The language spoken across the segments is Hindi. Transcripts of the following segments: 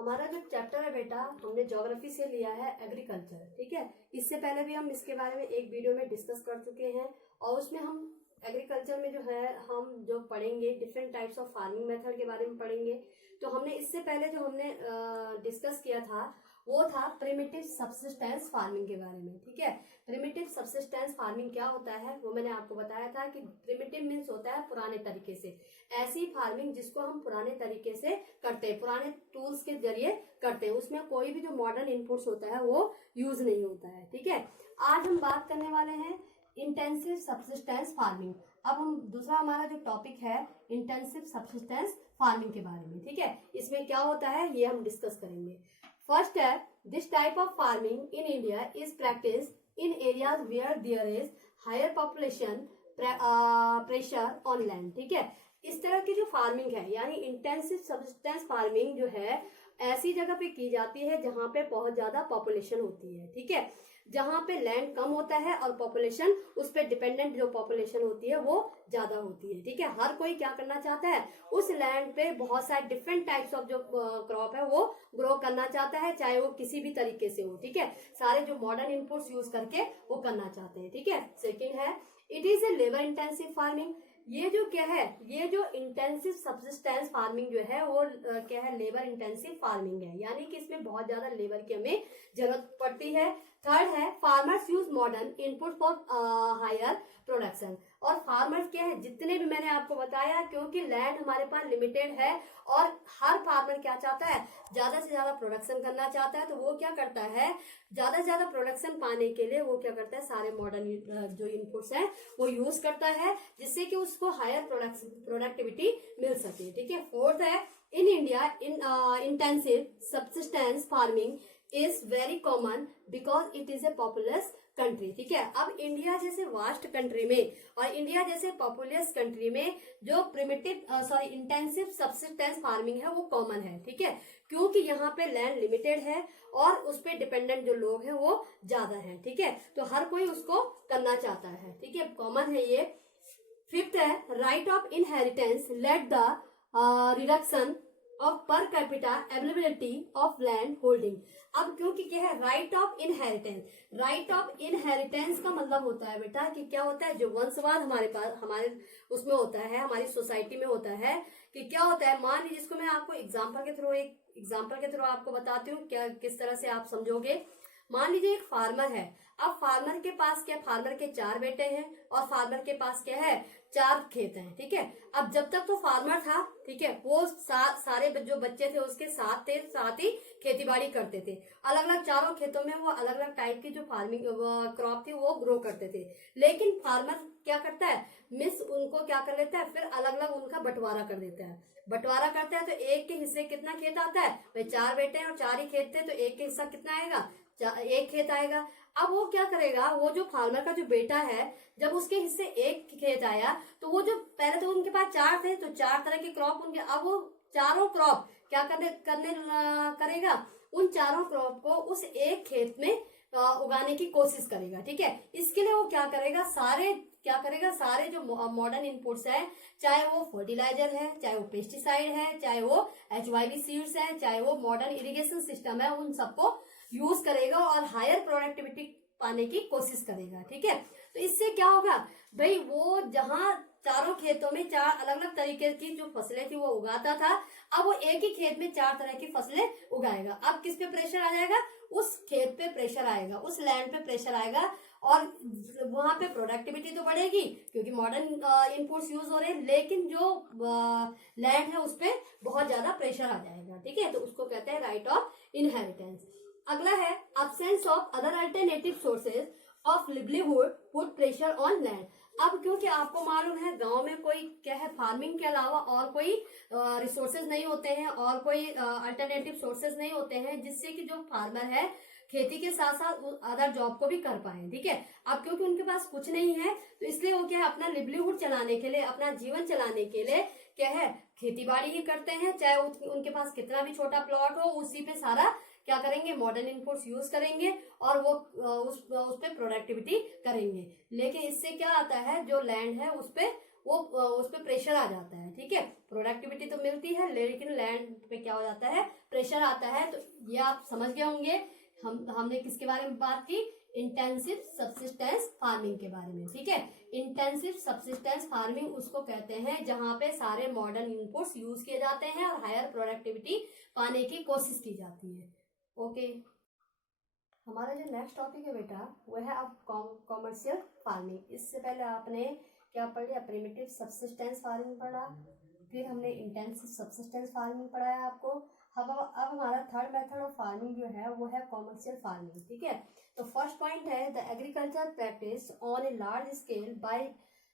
हमारा जो चैप्टर है बेटा, हमने ज्योग्राफी से लिया है एग्रीकल्चर। ठीक है, इससे पहले भी हम इसके बारे में एक वीडियो में डिस्कस कर चुके हैं और उसमें हम एग्रीकल्चर में जो है हम जो पढ़ेंगे different types of farming method के बारे में पढ़ेंगे। तो हमने इससे पहले जो हमने डिस्कस किया था वो था प्रिमिटिव सब्सिस्टेंस फार्मिंग के बारे में। ठीक है, प्रिमिटिव सब्सिस्टेंस फार्मिंग क्या होता है वो मैंने आपको बताया था कि प्रिमिटिव मीन्स होता है पुराने तरीके से, ऐसी फार्मिंग जिसको हम पुराने तरीके से करते हैं, पुराने टूल्स के जरिए करते हैं, उसमें कोई भी जो मॉडर्न इनपुट्स होता है वो यूज नहीं होता है। ठीक है, आज हम बात करने वाले हैं इंटेंसिव सब्सिस्टेंस फार्मिंग। अब हम दूसरा हमारा जो टॉपिक है इंटेंसिव सब्सिस्टेंस फार्मिंग के बारे में। ठीक है, इसमें क्या होता है ये हम डिस्कस करेंगे। फर्स्ट है, this type of farming in India is practice in areas where there is higher population pressure on land. ठीक है, इस तरह की जो फार्मिंग है यानी इंटेंसिव सब्सिस्टेंस फार्मिंग जो है ऐसी जगह पे की जाती है जहां पे बहुत ज्यादा पॉपुलेशन होती है। ठीक है, जहां पे लैंड कम होता है और पॉपुलेशन उस पर डिपेंडेंट जो पॉपुलेशन होती है वो ज्यादा होती है। ठीक है, हर कोई क्या करना चाहता है, उस लैंड पे बहुत सारे डिफरेंट टाइप्स ऑफ जो क्रॉप है वो ग्रो करना चाहता है, चाहे वो किसी भी तरीके से हो। ठीक है, सारे जो मॉडर्न इनपुट्स यूज करके वो करना चाहते हैं। ठीक है, सेकेंड है, it is a labour intensive farming. ये जो क्या है, ये जो इंटेंसिव सब्सिस्टेंस फार्मिंग जो है वो क्या है, लेबर इंटेंसिव फार्मिंग है, यानी कि इसमें बहुत ज्यादा लेबर की हमें जरूरत पड़ती है। थर्ड है, farmers use modern input for higher production. और फार्मर्स क्या है, जितने भी मैंने आपको बताया, क्योंकि लैंड हमारे पास लिमिटेड है और हर फार्मर क्या चाहता है, ज्यादा से ज्यादा प्रोडक्शन करना चाहता है, तो वो क्या करता है, ज्यादा से ज्यादा प्रोडक्शन पाने के लिए वो क्या करता है, सारे मॉडर्न जो इनपुट्स हैं वो यूज करता है, जिससे कि उसको हायर प्रोडक्टिविटी मिल सके। ठीक है, फोर्थ है, in India intensive subsistence farming is very common because it is a populace country. ठीक है, अब इंडिया जैसे वास्ट कंट्री में और इंडिया जैसे पॉपुलस कंट्री में जो इंटेंसिव सब्सिस्टेंस फार्मिंग है वो कॉमन है। ठीक है, क्योंकि यहाँ पे लैंड लिमिटेड है और उस पे डिपेंडेंट जो लोग हैं वो ज्यादा है। ठीक है, तो हर कोई उसको करना चाहता है। ठीक है, कॉमन है ये। फिफ्थ है, right of inheritance let the reduction of per capita availability of land holding. अब क्योंकि क्या है, right of inheritance, right of inheritance का मतलब होता है बेटा कि क्या होता है, जो वंशवाद हमारे पास हमारे उसमें होता है, हमारी सोसाइटी में होता है कि क्या होता है, मान लीजिए, जिसको मैं आपको एक एग्जाम्पल के थ्रू आपको बताती हूँ क्या किस तरह से आप समझोगे। मान लीजिए एक फार्मर है, अब फार्मर के पास क्या, फार्मर के 4 बेटे हैं और फार्मर के पास क्या है, 4 खेत हैं। ठीक है, अब जब तक तो फार्मर था, ठीक है, वो सारे जो बच्चे थे उसके साथ ही खेती बाड़ी करते थे, अलग अलग चारों खेतों में वो अलग अलग टाइप की जो फार्मिंग क्रॉप थी वो ग्रो करते थे। लेकिन फार्मर क्या करता है, उनको क्या कर लेता है, फिर अलग अलग उनका बंटवारा कर देता है। बंटवारा करता है तो एक के हिस्से कितना खेत आता है, भाई 4 बेटे हैं और 4 ही खेत थे तो एक के हिस्सा कितना आएगा, 1 खेत आएगा। अब वो क्या करेगा, वो जो फार्मर का जो बेटा है, जब उसके हिस्से 1 खेत आया तो वो जो पहले तो उनके पास 4 थे तो 4 तरह के क्रॉप उनके, अब वो चारों क्रॉप क्या करेगा, उन चारों क्रॉप को उस 1 खेत में उगाने की कोशिश करेगा। ठीक है, इसके लिए वो क्या करेगा, सारे जो मॉडर्न इनपुट्स है, चाहे वो फर्टिलाइजर है, चाहे वो पेस्टिसाइड है, चाहे वो HYV सीड्स है, चाहे वो मॉडर्न इरिगेशन सिस्टम है, उन सबको यूज करेगा और हायर प्रोडक्टिविटी पाने की कोशिश करेगा। ठीक है, तो इससे क्या होगा भाई, वो जहां चारों खेतों में 4 अलग अलग तरीके की जो फसलें थी वो उगाता था, अब वो एक ही खेत में 4 तरह की फसलें उगाएगा। अब किस पे प्रेशर आ जाएगा, उस खेत पे प्रेशर आएगा, उस लैंड पे प्रेशर आएगा और वहां पे प्रोडक्टिविटी तो बढ़ेगी क्योंकि मॉडर्न इनपुट्स यूज हो रहे हैं, लेकिन जो लैंड है उस पे बहुत ज्यादा प्रेशर आ जाएगा। ठीक है, तो उसको कहते हैं राइट ऑफ इनहेरिटेंस। अगला है, absence of other alternative sources of livelihood put pressure on land. अब क्योंकि आपको मालूम है गांव में कोई क्या है, फार्मिंग के अलावा और कोई रिसोर्सेज नहीं होते हैं और कोई अल्टरनेटिव सोर्सेज नहीं होते हैं, जिससे कि जो फार्मर है खेती के साथ साथ अदर जॉब को भी कर पाए। ठीक है, अब क्योंकि उनके पास कुछ नहीं है तो इसलिए वो क्या है, अपना लिवलीहुड चलाने के लिए, अपना जीवन चलाने के लिए क्या है, खेती बाड़ी ही करते हैं, चाहे उनके पास कितना भी छोटा प्लॉट हो, उसी पे सारा क्या करेंगे, मॉडर्न इनपुट्स यूज करेंगे और वो उस पे प्रोडक्टिविटी करेंगे। लेकिन इससे क्या आता है, जो लैंड है उस पे वो उस पर प्रेशर आ जाता है, ठीक है। प्रोडक्टिविटी तो मिलती है लेकिन लैंड पे क्या हो जाता है, प्रेशर आता है। तो ये आप समझ गए होंगे हमने किसके बारे में बात की, इंटेंसिव सब्सिस्टेंस फार्मिंग के बारे में, ठीक है। इंटेंसिव सब्सिस्टेंस फार्मिंग उसको कहते हैं जहां पे सारे मॉडर्न इनपुट्स यूज किए जाते हैं और हायर प्रोडक्टिविटी पाने की कोशिश की जाती है। ओके, हमारा जो नेक्स्ट टॉपिक है बेटा वो है अब कॉमर्शियल फार्मिंग। इससे पहले आपने क्या पढ़ लिया, प्रिमिटिव सब्सिस्टेंस फार्मिंग पढ़ा, फिर हमने इंटेंसिव सब्सिस्टेंस फार्मिंग पढ़ाया आपको। अब हमारा थर्ड मेथड ऑफ फार्मिंग जो है वो है कॉमर्शियल फार्मिंग, ठीक है। तो फर्स्ट पॉइंट है the agriculture practice on a large scale by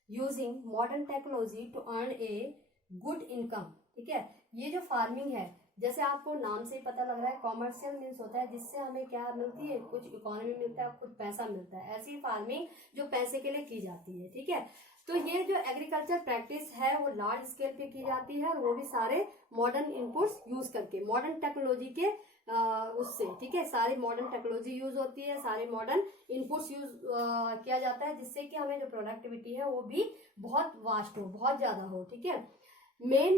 using modern technology to earn a good income, ठीक है। ये जो फार्मिंग है, जैसे आपको नाम से ही पता लग रहा है, कॉमर्शियल मीन्स होता है जिससे हमें क्या मिलती है, कुछ इकोनॉमी मिलता है, कुछ पैसा मिलता है। ऐसी फार्मिंग जो पैसे के लिए की जाती है, ठीक है। तो ये जो एग्रीकल्चर प्रैक्टिस है वो लार्ज स्केल पे की जाती है और वो भी सारे मॉडर्न इनपुट्स यूज करके, मॉडर्न टेक्नोलॉजी के उससे, ठीक है। सारी मॉडर्न टेक्नोलॉजी यूज होती है, सारे मॉडर्न इनपुट्स यूज किया जाता है जिससे कि हमें जो प्रोडक्टिविटी है वो भी बहुत वास्ट हो, बहुत ज्यादा हो, ठीक है। मेन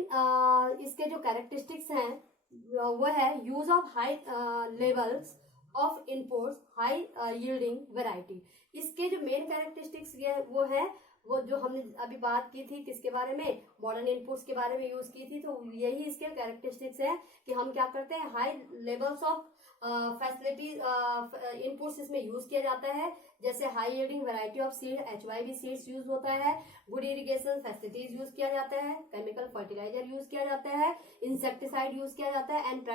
इसके जो कैरेक्टरिस्टिक्स हैं वो है use of high levels of inputs, high yielding variety. इसके जो मेन कैरेक्टरिस्टिक्स वो जो हमने अभी बात की थी किसके बारे में, मॉडर्न इनपुट्स के बारे में यूज की थी। तो यही इसके कैरेक्टरिस्टिक्स है कि हम क्या करते हैं, high levels of facility inputs इसमें यूज किया जाता है, जैसे high yielding variety of seed, HYV seeds use होता है, गुड इरिगेशन फैसिलिटीज यूज किया जाता है, केमिकल फर्टिलाइजर यूज किया जाता है, इंसेक्टिसाइड यूज किया जाता है एंड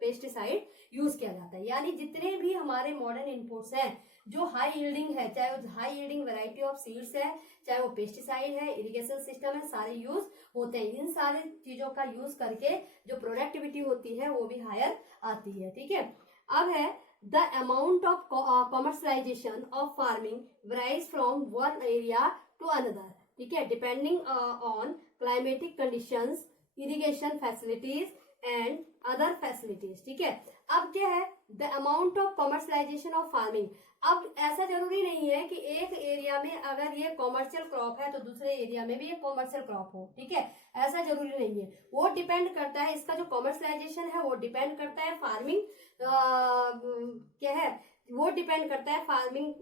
पेस्टिसाइड यूज किया जाता है। यानी जितने भी हमारे मॉडर्न इनपुट्स हैं जो हाई यील्डिंग है, चाहे वो high yielding variety of seeds है, चाहे वो पेस्टिसाइड है, इरिगेशन सिस्टम है, सारे यूज होते हैं। इन सारे चीजों का यूज करके जो प्रोडक्टिविटी होती है वो भी हायर आती है, ठीक है। अब है the amount of commercialisation of farming varies from one area to another, ठीक है, depending on climatic conditions, irrigation facilities and other facilities, ठीक है। अब क्या है the amount of commercialisation of farming. अब ऐसा जरूरी नहीं है कि एक एरिया में अगर ये कॉमर्शियल क्रॉप है तो दूसरे एरिया में भी ये कॉमर्शियल क्रॉप हो, ठीक है, ऐसा जरूरी नहीं है। वो डिपेंड करता है, इसका जो कॉमर्शलाइजेशन है वो डिपेंड करता है फार्मिंग क्या है, वो डिपेंड करता है फार्मिंग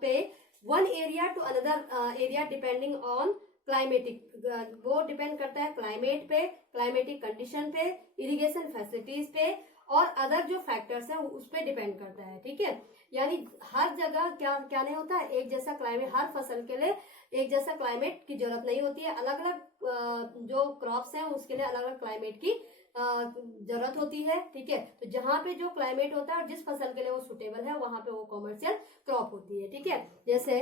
पे, one area to another area depending on climatic, वो डिपेंड करता है क्लाइमेट पे, क्लाइमेटिक कंडीशन पे, इरिगेशन फैसिलिटीज पे और अदर जो फैक्टर्स हैं उस पर डिपेंड करता है, ठीक है। यानी हर जगह क्या नहीं होता है, एक जैसा क्लाइमेट, हर फसल के लिए एक जैसा क्लाइमेट की जरूरत नहीं होती है। अलग अलग जो क्रॉप्स हैं उसके लिए अलग अलग क्लाइमेट की जरूरत होती है, ठीक है। तो जहाँ पे जो क्लाइमेट होता है और जिस फसल के लिए वो सुटेबल है वहां पे वो कॉमर्शियल क्रॉप होती है, ठीक है। जैसे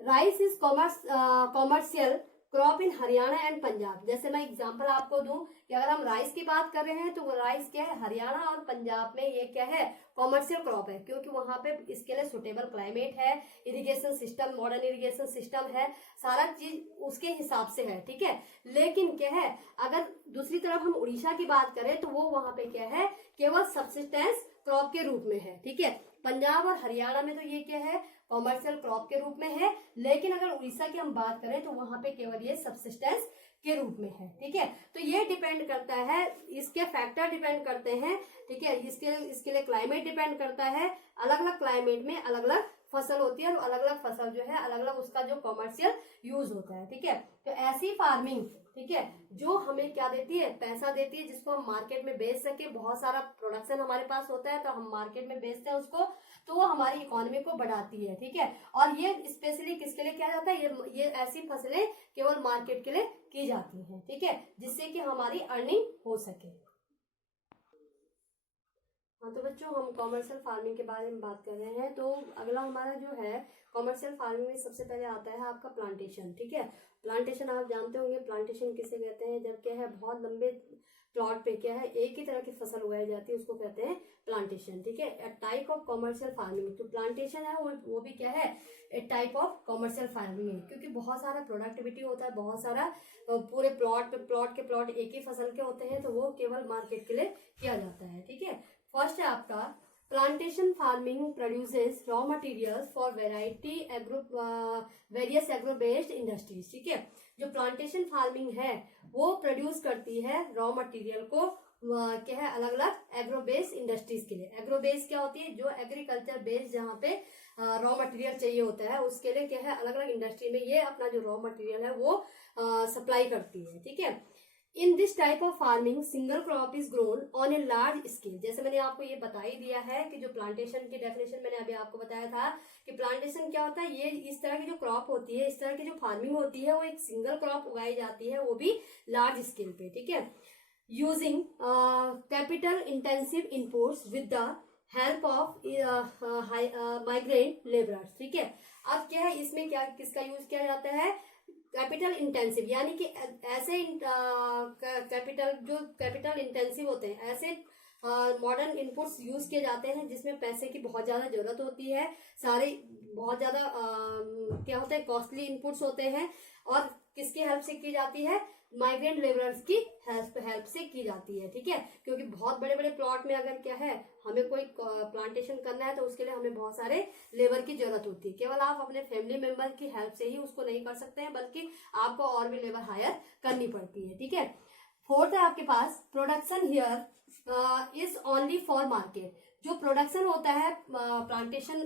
rice is commercial crop in Haryana and Punjab. जैसे मैं एग्जांपल आपको दूं कि अगर हम राइस की बात कर रहे हैं तो राइस क्या है, हरियाणा और पंजाब में ये क्या है, कॉमर्शियल क्रॉप है, क्योंकि वहां पे इसके लिए सुटेबल क्लाइमेट है, irrigation system, modern irrigation system है, सारा चीज उसके हिसाब से है, ठीक है। लेकिन क्या है, अगर दूसरी तरफ हम उड़ीसा की बात करें तो वो वहां पे क्या है, केवल सब्सिस्टेंस क्रॉप के रूप में है, ठीक है। पंजाब और हरियाणा में तो ये क्या है, कॉमर्शियल क्रॉप के रूप में है, लेकिन अगर उड़ीसा की हम बात करें तो वहां पे केवल ये सब्सिस्टेंस के रूप में है, ठीक है। तो ये डिपेंड करता है, इसके फैक्टर डिपेंड करते हैं, ठीक है। इसके लिए क्लाइमेट डिपेंड करता है, अलग अलग क्लाइमेट में अलग अलग फसल होती है और अलग अलग फसल जो है अलग अलग उसका जो कॉमर्शियल यूज होता है, ठीक है। तो ऐसी फार्मिंग, ठीक है, जो हमें क्या देती है, पैसा देती है, जिसको हम मार्केट में बेच सके, बहुत सारा प्रोडक्शन हमारे पास होता है तो हम मार्केट में बेचते हैं उसको, तो वो हमारी इकोनॉमी को बढ़ाती है, ठीक है। और ये स्पेशली किसके लिए किया जाता है, ये ऐसी फसलें केवल मार्केट के लिए की जाती हैं, ठीक है, जिससे कि हमारी अर्निंग हो सके। हाँ तो बच्चों हम कॉमर्शियल फार्मिंग के बारे में बात कर रहे हैं। तो अगला हमारा जो है कॉमर्शियल फार्मिंग में सबसे पहले आता है आपका प्लांटेशन, ठीक है। प्लांटेशन आप जानते होंगे, प्लांटेशन किसे कहते हैं, जब क्या है बहुत लंबे प्लॉट पे क्या है एक ही तरह की फसल उगाई जाती है, उसको कहते हैं प्लांटेशन, ठीक है। ए टाइप ऑफ कॉमर्शियल फार्मिंग, तो प्लांटेशन है वो भी क्या है, ए टाइप ऑफ कॉमर्शियल फार्मिंग है, क्योंकि बहुत सारा प्रोडक्टिविटी होता है, बहुत सारा पूरे प्लॉट के प्लॉट एक ही फसल के होते हैं, तो वो केवल मार्केट के लिए किया जाता है, ठीक है। फर्स्ट है आपका plantation farming produces raw materials for various agro based industries. ठीक है, जो प्लांटेशन फार्मिंग है वो प्रोड्यूस करती है रॉ मटेरियल को क्या है, अलग अलग एग्रो बेस्ड इंडस्ट्रीज के लिए। एग्रो बेस्ड क्या होती है, जो एग्रीकल्चर बेस्ड जहाँ पे रॉ मटेरियल चाहिए होता है उसके लिए क्या है, अलग अलग इंडस्ट्री में ये अपना जो रॉ मटेरियल है वो सप्लाई करती है। ठीक है, in this type of farming single crop is grown on a large scale. जैसे मैंने आपको ये बता ही दिया है कि जो प्लांटेशन की डेफिनेशन मैंने अभी आपको बताया था कि प्लांटेशन क्या होता है, ये इस तरह की जो क्रॉप होती है, इस तरह की जो फार्मिंग होती है वो एक सिंगल क्रॉप उगाई जाती है, वो भी लार्ज स्केल पे। ठीक है, using capital intensive inputs with the help of migrant labourers. ठीक है, अब क्या है, इसमें क्या किसका यूज किया जाता है, कैपिटल इंटेंसिव, यानी कि ऐसे कैपिटल जो कैपिटल इंटेंसिव होते हैं, ऐसे मॉडर्न इनपुट्स यूज किए जाते हैं जिसमें पैसे की बहुत ज्यादा जरूरत होती है, सारे बहुत ज्यादा क्या होते हैं, कॉस्टली इनपुट्स होते हैं, और किसकी हेल्प से की जाती है, माइग्रेंट लेबरर्स की हेल्प से की जाती है। ठीक है, क्योंकि बहुत बड़े बड़े प्लॉट में अगर क्या है, हमें कोई प्लांटेशन करना है तो उसके लिए हमें बहुत सारे लेबर की जरूरत होती है। केवल आप अपने फैमिली मेंबर की हेल्प से ही उसको नहीं कर सकते हैं, बल्कि आपको और भी लेबर हायर करनी पड़ती है। ठीक है, फोर्थ है आपके पास, production here is only for market. जो प्रोडक्शन होता है प्लांटेशन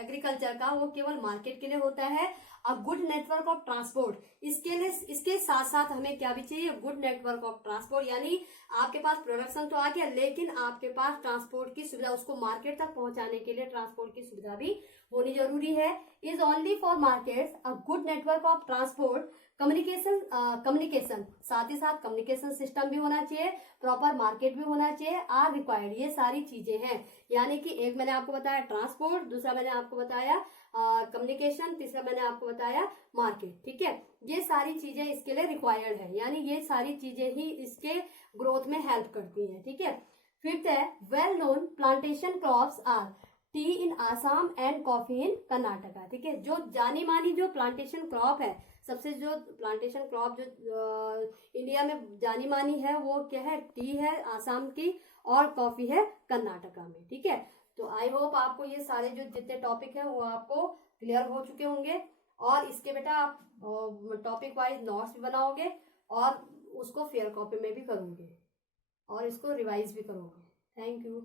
एग्रीकल्चर का, वो केवल मार्केट के लिए होता है। A good network of transport, इसके लिए इसके साथ साथ हमें क्या भी चाहिए, गुड नेटवर्क ऑफ ट्रांसपोर्ट, यानी आपके पास प्रोडक्शन तो आ गया लेकिन आपके पास ट्रांसपोर्ट की सुविधा, उसको मार्केट तक पहुंचाने के लिए ट्रांसपोर्ट की सुविधा भी होनी जरूरी है। Is only for market a good network of transport communication, साथ ही साथ कम्युनिकेशन सिस्टम भी होना चाहिए, प्रॉपर मार्केट भी होना चाहिए, आर रिक्वायर्ड। ये सारी चीजें हैं, यानी कि एक मैंने आपको बताया ट्रांसपोर्ट, दूसरा मैंने आपको बताया कम्युनिकेशन, तीसरा मैंने आपको बताया मार्केट। ठीक है, ये सारी चीजें इसके लिए रिक्वायर्ड है, यानी ये सारी चीजें ही इसके ग्रोथ में हेल्प करती हैं। ठीक है, फिफ्थ है, well known plantation crops R T in Assam and coffee in Karnataka. ठीक है, जो जानी मानी जो प्लांटेशन क्रॉप है, सबसे जो प्लांटेशन क्रॉप जो इंडिया में जानी मानी है वो क्या है, टी है आसाम की, और कॉफी है कर्नाटका में। ठीक है, तो आई होप आपको ये सारे जो जितने टॉपिक है वो आपको क्लियर हो चुके होंगे, और इसके बेटा आप टॉपिक वाइज नोट्स भी बनाओगे और उसको फेयर कॉपी में भी करोगे और इसको रिवाइज भी करोगे। Thank you.